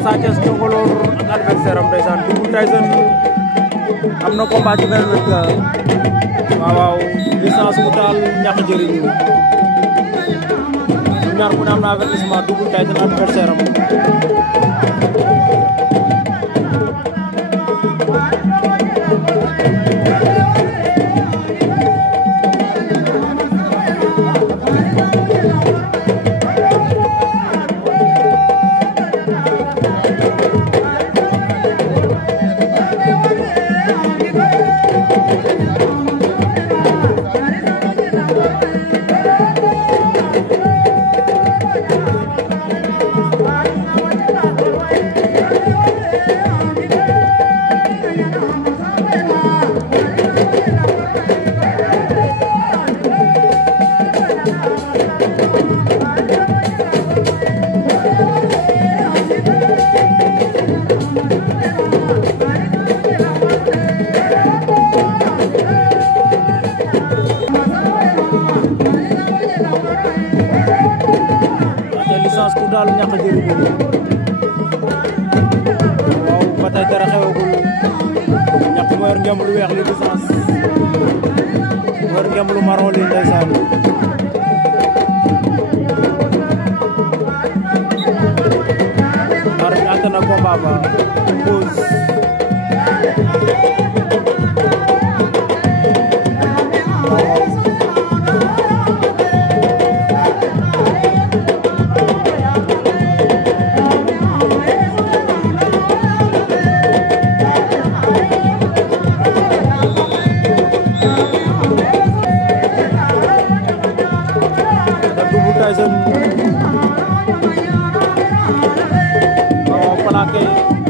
Sa Thiès Njongolor ak adversaire am ndeysaan Double Tyson am na combat ci benn wet ga waaw licence mu taal ñàkk jëriñu ñaar ku ne am na avertissement Double Tyson adversaire am licence ku daal ñàkk jëriñu waaw ba tey dara xewagul ñàkk mu yor ngemb lu weex li licence mu yor ngemb lu marron li ndeysaan ar ante na combat ba pause Tyson plaqué